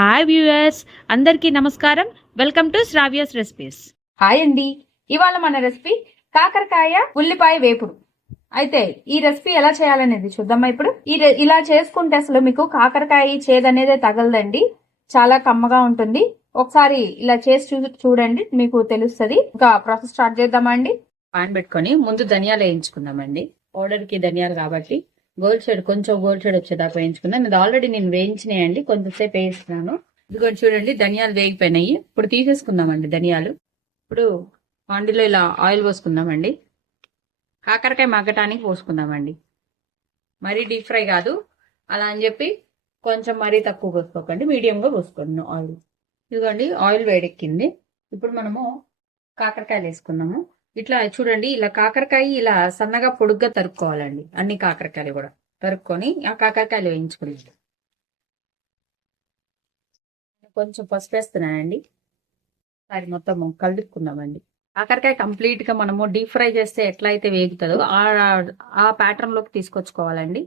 Hi viewers, అందరికీ నమస్కారం. Welcome to Sravya's recipes. Hi అండి. ఇవాళ మన రెసిపీ కాకరకాయ ఉల్లిపాయ వేపుడు. అయితే ఈ రెసిపీ ఎలా చేయాలనేది చూద్దామా ఇప్పుడు. ఇలా చేసుకుంటే అసలు మీకు కాకరకాయ చేదనేదే తగలదండి, చాలా కమ్మగా ఉంటుంది. ఒకసారి ఇలా చేసి చూడండి, మీకు తెలుస్తుంది. ఇంకా ప్రాసెస్ స్టార్ట్ చేద్దామా అండి. పాన్ పెట్టుకొని ముందు ధనియాలు వేయించుకుందామండి. పౌడర్ కి ధనియాలు కాబట్టి గోల్డ్ షేడ్ వచ్చేదాకా వేయించుకున్నాను. ఇది ఆల్రెడీ నేను వేయించినాయండి, కొంచెంసేపు వేయిస్తున్నాను. ఇదిగోండి చూడండి, ధనియాలు వేగిపోయినాయి. ఇప్పుడు తీసేసుకుందామండి ధనియాలు. ఇప్పుడు పాండిలో ఇలా ఆయిల్ పోసుకుందామండి. కాకరకాయ మగ్గటానికి పోసుకుందామండి. మరీ డీప్ ఫ్రై కాదు, అలా అని చెప్పి కొంచెం మరీ తక్కువ పోసుకోకండి, మీడియంగా పోసుకోండి ఆయిల్. ఇదిగోండి ఆయిల్ వేడెక్కింది. ఇప్పుడు మనము కాకరకాయలు వేసుకుందాము. ఇట్లా చూడండి, ఇలా కాకరకాయ ఇలా సన్నగా పొడుగ్గా తరుక్కోవాలండి. అన్ని కాకరకాయలు కూడా తరుక్కొని ఆ కాకరకాయలు వేయించుకుని కొంచెం పసుపు వేస్తున్నానండి. అది మొత్తం కలుపుకుందామండి. కాకరకాయ కంప్లీట్ గా మనము డీప్ ఫ్రై చేస్తే ఎట్లా అయితే వేగుతుందో ఆ ప్యాటర్న్ లోకి తీసుకొచ్చుకోవాలండి.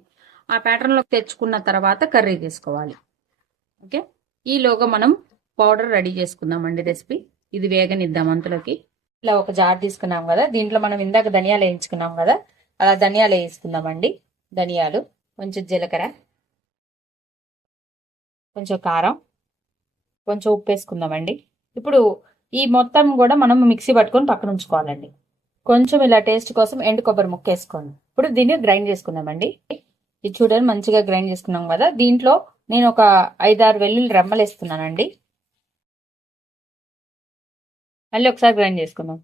ఆ ప్యాటర్న్ లోకి తెచ్చుకున్న తర్వాత కర్రీ తీసుకోవాలి. ఓకే, ఈలోగా మనం పౌడర్ రెడీ చేసుకుందామండి రెసిపీ. ఇది వేగనిద్దాం అంతలోకి. ఇలా ఒక జార్ తీసుకున్నాం కదా, దీంట్లో మనం ఇందాక ధనియాలు వేయించుకున్నాం కదా, అలా ధనియాలు వేసుకుందామండి. ధనియాలు, కొంచెం జీలకర్ర, కొంచెం కారం, కొంచెం ఉప్పు వేసుకుందామండి. ఇప్పుడు ఈ మొత్తం కూడా మనం మిక్సీ పట్టుకొని పక్కన ఉంచుకోవాలండి. కొంచెం ఇలా టేస్ట్ కోసం ఎండు కొబ్బరి ముక్క వేసుకోండి. ఇప్పుడు దీన్ని గ్రైండ్ చేసుకుందామండి. ఇది చూడండి, మంచిగా గ్రైండ్ చేసుకున్నాం కదా. దీంట్లో నేను ఒక 5-6 వెల్లుల్లి రెమ్మలు వేస్తున్నానండి. మళ్ళీ ఒకసారి గ్రైండ్ చేసుకుందాం.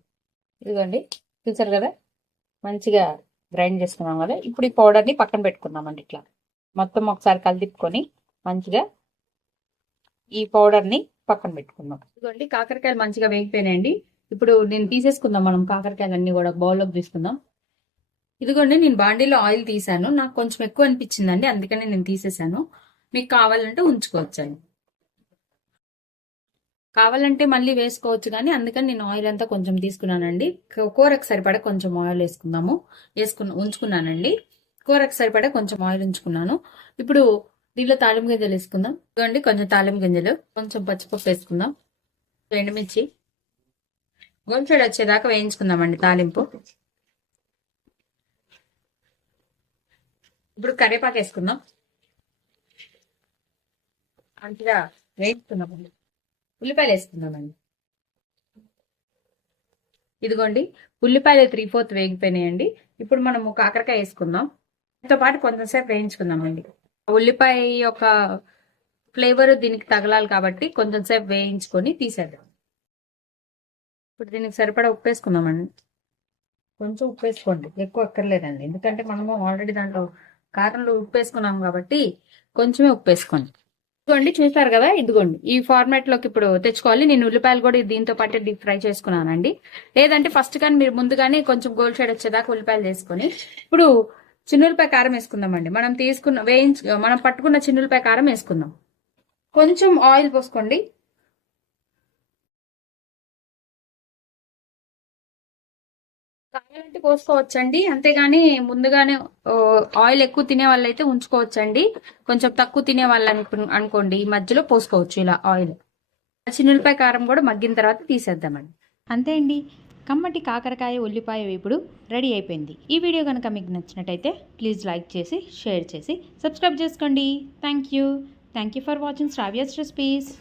ఇదిగోండి, చూసారు కదా, మంచిగా గ్రైండ్ చేసుకున్నాం కదా. ఇప్పుడు ఈ పౌడర్ని పక్కన పెట్టుకుందామండి. ఇట్లా మొత్తం ఒకసారి కలిపుకొని మంచిగా ఈ పౌడర్ని పక్కన పెట్టుకుందాం. ఇదిగోండి, కాకరకాయలు మంచిగా వేగిపోయినాయండి. ఇప్పుడు నేను తీసేసుకుందాం. మనం కాకరకాయలు అన్ని కూడా బౌల్లోకి తీసుకుందాం. ఇదిగోండి, నేను బాండీలో ఆయిల్ తీసాను. నాకు కొంచెం ఎక్కువ అనిపించిందండి, అందుకని నేను తీసేసాను. మీకు కావాలంటే ఉంచుకోవచ్చండి, కావాలంటే మళ్ళీ వేసుకోవచ్చు, కానీ అందుకని నేను ఆయిల్ అంతా కొంచెం తీసుకున్నానండి. కూరకు సరిపడా కొంచెం ఆయిల్ ఉంచుకున్నానండి. కూరకు సరిపడా కొంచెం ఆయిల్ ఉంచుకున్నాను. ఇప్పుడు దీంట్లో తాలింపు గింజలు వేసుకుందాం. ఇదిగోండి, కొంచెం తాలింపు గింజలు, కొంచెం పచ్చిపప్పు వేసుకుందాం, ఎండుమిర్చి, గోల్డ్ వచ్చేదాకా వేయించుకుందామండి తాలింపు. ఇప్పుడు కరివేపాకు వేసుకుందాం. మంచిగా వేయించుకుందామండి. ఉల్లిపాయలు వేసుకుందామండి. ఇదిగోండి, ఉల్లిపాయలు 3/4 వేగిపోయినాయండి. ఇప్పుడు మనము కాకరకాయ వేసుకుందాం. దీంతో పాటు కొంచెంసేపు వేయించుకుందామండి. ఉల్లిపాయ యొక్క ఫ్లేవర్ దీనికి తగలాలి కాబట్టి కొంచెం సేపు వేయించుకొని తీసేద్దాం. ఇప్పుడు దీనికి సరిపడా ఉప్పు వేసుకుందామండి. కొంచెం ఉప్పు వేసుకోండి, ఎక్కువ అక్కర్లేదండి, ఎందుకంటే మనము ఆల్రెడీ దాంట్లో కారంలో ఉప్పు వేసుకున్నాం కాబట్టి కొంచెమే ఉప్పు వేసుకోండి. ఇదిగోండి, చూసారు కదా, ఇదిగోండి ఈ ఫార్మాట్ లోకి ఇప్పుడు తెచ్చుకోవాలి. నేను ఉల్లిపాయలు కూడా దీంతో పాటు డీప్ ఫ్రై చేసుకున్నానండి. లేదంటే ఫస్ట్ కానీ మీరు ముందుగానే కొంచెం గోల్డ్ షేడ్ వచ్చేదాకా ఉల్లిపాయలు చేసుకొని ఇప్పుడు చిన్నులపాయ కారం వేసుకుందామండి. మనం పట్టుకున్న చిన్నులపాయ కారం వేసుకుందాం. కొంచెం ఆయిల్ పోసుకోండి. కావాలంటే పోసుకోవచ్చండి, అంతేగాని ముందుగానే ఆయిల్ ఎక్కువ తినే వాళ్ళైతే ఉంచుకోవచ్చండి. కొంచెం తక్కువ తినే వాళ్ళు అనుకోండి, ఈ మధ్యలో పోసుకోవచ్చు ఇలా ఆయిల్. చిన్నులపాయ కారం కూడా మగ్గిన తర్వాత తీసేద్దామండి. అంతే అండి, కమ్మటి కాకరకాయ ఉల్లిపాయ వేపుడు రెడీ అయిపోయింది. ఈ వీడియో కనుక మీకు నచ్చినట్టయితే ప్లీజ్ లైక్ చేసి, షేర్ చేసి, సబ్స్క్రైబ్ చేసుకోండి. Thank you for watching Sravya's recipes.